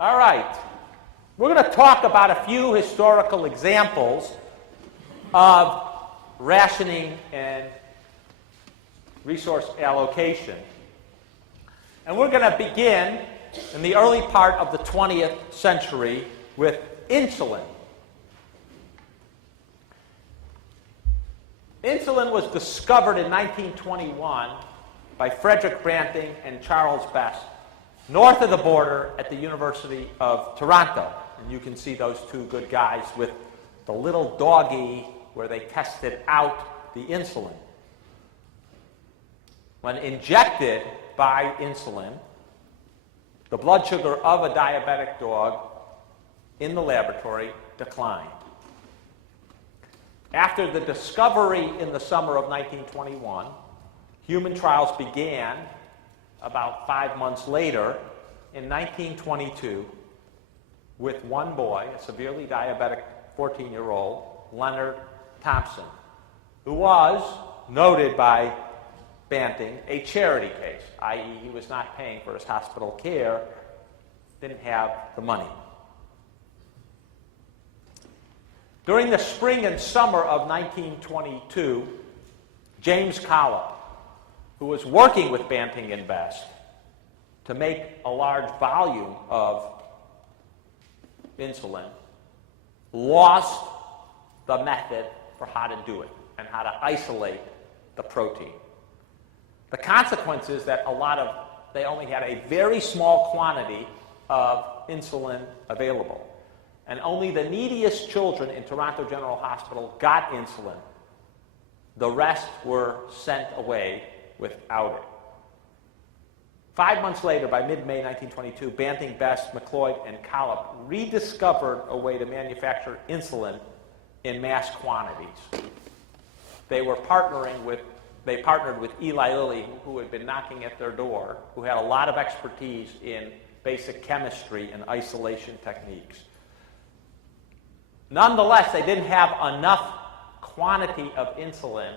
All right. We're going to talk about a few historical examples of rationing and resource allocation. And we're going to begin in the early part of the 20th century with insulin. Insulin was discovered in 1921 by Frederick Banting and Charles Best, north of the border at the University of Toronto. And you can see those two good guys with the little doggy where they tested out the insulin. When injected by insulin, the blood sugar of a diabetic dog in the laboratory declined. After the discovery in the summer of 1921, human trials began about 5 months later in 1922 with one boy, a severely diabetic 14-year-old, Leonard Thompson, who was noted by Banting a charity case, i.e. he was not paying for his hospital care, didn't have the money. During the spring and summer of 1922, James Collop, who was working with Banting and Best to make a large volume of insulin, lost the method for how to do it and how to isolate the protein. The consequence is that they only had a very small quantity of insulin available. And only the neediest children in Toronto General Hospital got insulin. The rest were sent away without it. 5 months later, by mid-May 1922, Banting, Best, McLeod, and Collop rediscovered a way to manufacture insulin in mass quantities. They partnered with Eli Lilly, who had been knocking at their door, who had a lot of expertise in basic chemistry and isolation techniques. Nonetheless, they didn't have enough quantity of insulin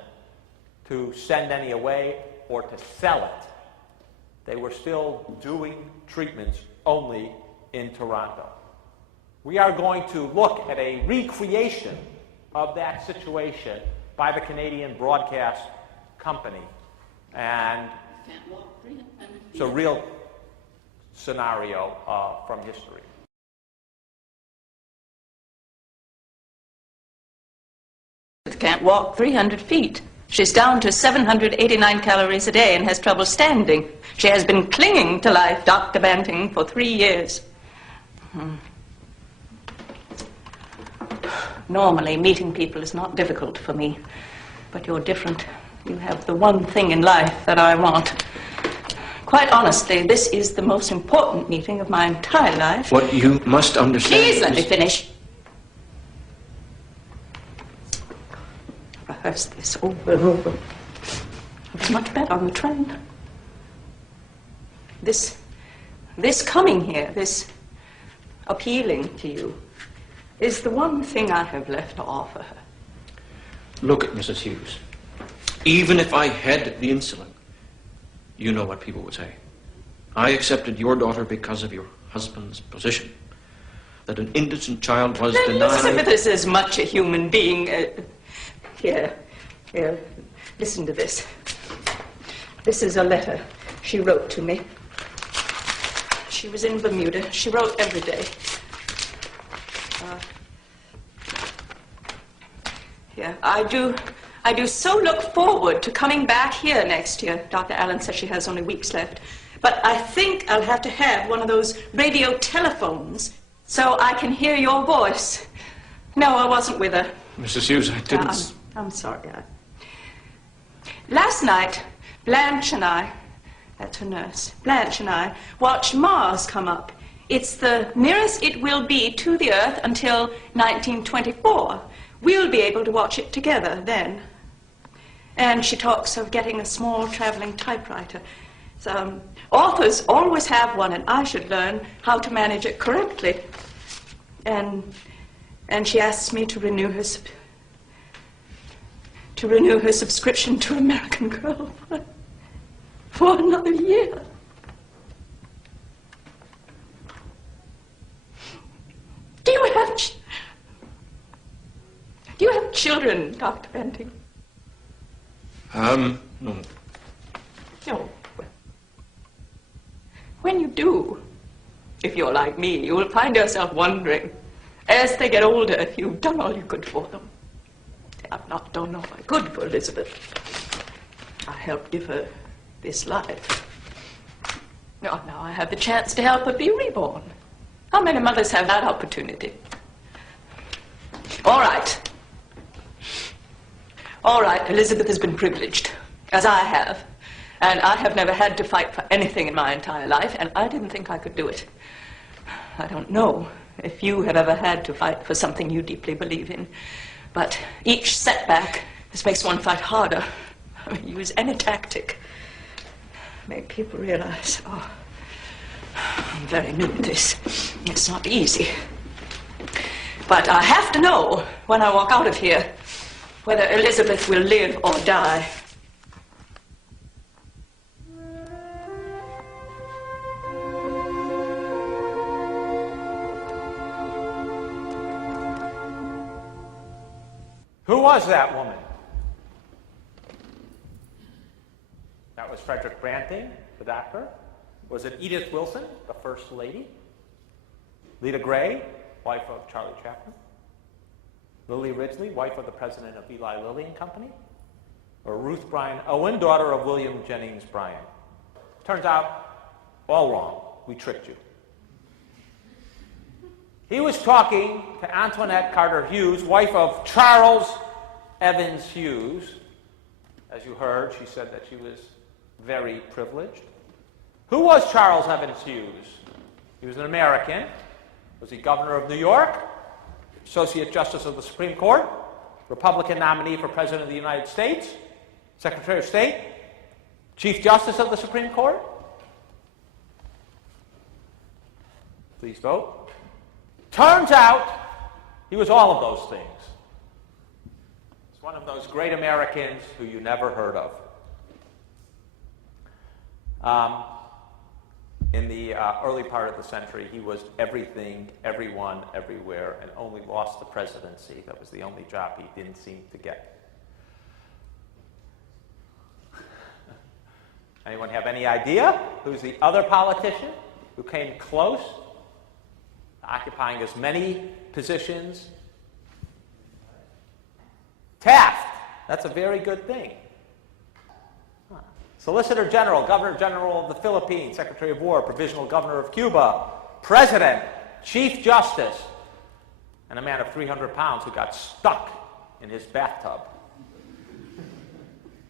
to send any away or to sell it. They were still doing treatments only in Toronto. We are going to look at a recreation of that situation by the Canadian Broadcast Company. And it's a real scenario from history. Can't walk 300 feet. She's down to 789 calories a day and has trouble standing. She has been clinging to life, Dr. Banting, for 3 years. Normally, meeting people is not difficult for me, but you're different. You have the one thing in life that I want. Quite honestly, this is the most important meeting of my entire life. What you must understand. Please let me finish. Rehearse this over and over. It's much better on the train. This coming here, this appealing to you, is the one thing I have left to offer her. Look at Mrs. Hughes. Even if I had the insulin, you know what people would say. I accepted your daughter because of your husband's position. That an innocent child was denied... Elizabeth is as much a human being... Here, listen to this. This is a letter she wrote to me. She was in Bermuda. She wrote every day. Here, I do so look forward to coming back here next year. Dr. Allen says she has only weeks left. But I think I'll have to have one of those radio telephones so I can hear your voice. No, I wasn't with her. Mrs. Hughes, I didn't... I'm sorry. Last night, Blanche and I, that's her nurse, Blanche and I watched Mars come up. It's the nearest it will be to the Earth until 1924. We'll be able to watch it together then. And she talks of getting a small traveling typewriter. So, authors always have one, and I should learn how to manage it correctly. And she asks me to renew her subscription to American Girl for another year. children, Dr. Benting? No. No. When you do, if you're like me, you will find yourself wondering, as they get older, if you've done all you could for them. I've not done all I could for Elizabeth. I helped give her this life. Now I have the chance to help her be reborn. How many mothers have that opportunity? All right. All right, Elizabeth has been privileged, as I have. And I have never had to fight for anything in my entire life, and I didn't think I could do it. I don't know if you have ever had to fight for something you deeply believe in, but each setback just makes one fight harder. I mean, use any tactic. Make people realize, oh, I'm very new at this. It's not easy. But I have to know when I walk out of here whether Elizabeth will live or die. Who was that woman? That was Frederick Branting, the doctor. Was it Edith Wilson, the First Lady? Lita Gray, wife of Charlie Chaplin? Lily Ridgely, wife of the president of Eli Lilly and Company? Or Ruth Bryan Owen, daughter of William Jennings Bryan? Turns out, all wrong. We tricked you. He was talking to Antoinette Carter Hughes, wife of Charles Evans Hughes. As you heard, she said that she was very privileged. Who was Charles Evans Hughes? He was an American. Was he governor of New York? Associate Justice of the Supreme Court? Republican nominee for President of the United States? Secretary of State? Chief Justice of the Supreme Court? Please vote. Turns out he was all of those things. He's one of those great Americans who you never heard of. In the early part of the century, he was everything, everyone, everywhere, and only lost the presidency. That was the only job he didn't seem to get. Anyone have any idea who's the other politician who came close to occupying as many positions? Taft. That's a very good thing. Solicitor General, Governor General of the Philippines, Secretary of War, Provisional Governor of Cuba, President, Chief Justice, and a man of 300 pounds who got stuck in his bathtub.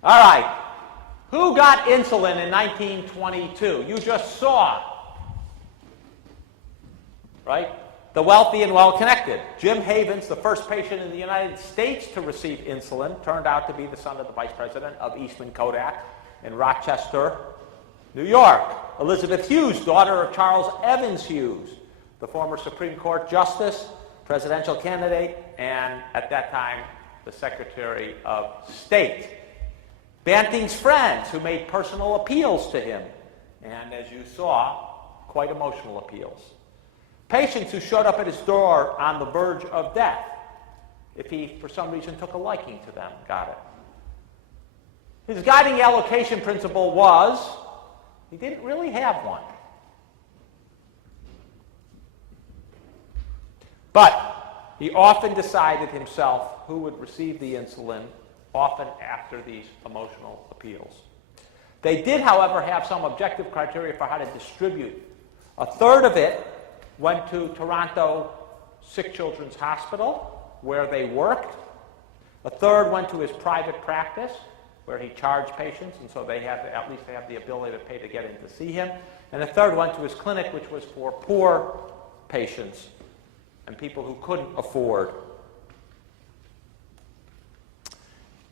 All right. Who got insulin in 1922? You just saw. Right? The wealthy and well-connected. Jim Havens, the first patient in the United States to receive insulin, turned out to be the son of the vice president of Eastman Kodak in Rochester, New York. Elizabeth Hughes, daughter of Charles Evans Hughes, the former Supreme Court Justice, presidential candidate, and at that time, the Secretary of State. Banting's friends who made personal appeals to him, and as you saw, quite emotional appeals. Patients who showed up at his door on the verge of death, if he, for some reason, took a liking to them, got it. His guiding allocation principle was, he didn't really have one. But he often decided himself who would receive the insulin, often after these emotional appeals. They did, however, have some objective criteria for how to distribute. A third of it went to Toronto Sick Children's Hospital, where they worked. A third went to his private practice, where he charged patients, and so they had to, at least they have the ability to pay to get in to see him. And a third went to his clinic, which was for poor patients and people who couldn't afford.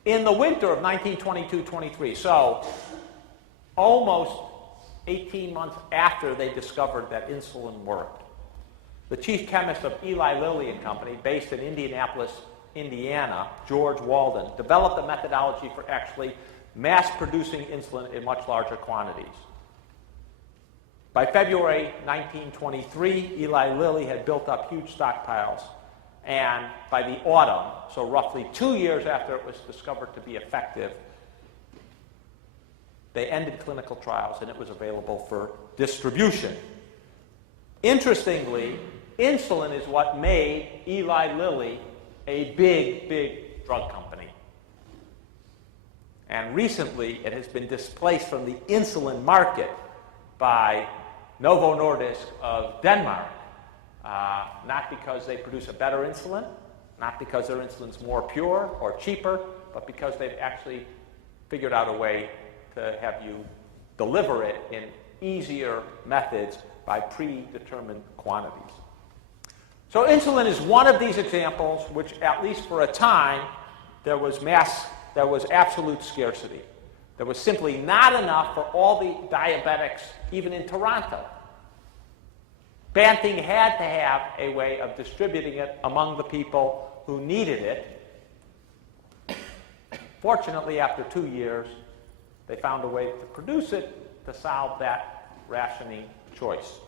In the winter of 1922-23, so almost 18 months after they discovered that insulin worked, the chief chemist of Eli Lilly and Company, based in Indianapolis, Indiana, George Walden, developed a methodology for actually mass-producing insulin in much larger quantities. By February 1923, Eli Lilly had built up huge stockpiles And by the autumn, so roughly 2 years after it was discovered to be effective, they ended clinical trials and it was available for distribution. Interestingly, insulin is what made Eli Lilly a big, big drug company. And recently, it has been displaced from the insulin market by Novo Nordisk of Denmark, not because they produce a better insulin, not because their insulin's more pure or cheaper, but because they've actually figured out a way to have you deliver it in easier methods by predetermined quantities. So insulin is one of these examples which, at least for a time, there was absolute scarcity. There was simply not enough for all the diabetics, even in Toronto. Banting had to have a way of distributing it among the people who needed it. Fortunately, after 2 years, they found a way to produce it to solve that rationing choice.